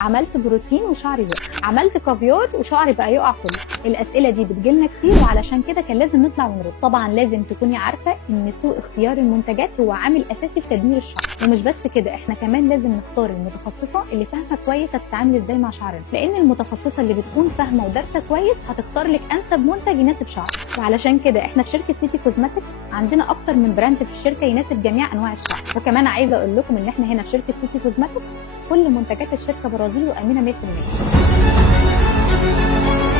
عملت بروتين وشعري وقع، عملت كافيار وشعري بقى يقع كله. الاسئله دي بتجيلنا كتير، وعلشان كده كان لازم نطلع ونرد. طبعا لازم تكوني عارفه ان سوء اختيار المنتجات هو عامل اساسي في تدمير الشعر. ومش بس كده، احنا كمان لازم نختار المتخصصه اللي فاهمه كويس هتتعامل ازاي مع شعرنا، لان المتخصصه اللي بتكون فاهمه ودارسه كويس هتختار لك انسب منتج يناسب شعرك. وعلشان كده احنا في شركه سيتي كوزماتكس عندنا اكتر من براند في الشركه يناسب جميع انواع الشعر. وكمان عايزه اقول لكم ان احنا هنا في شركه سيتي كوزماتكس كل منتجات الشركه برازيلي وامنه 100%.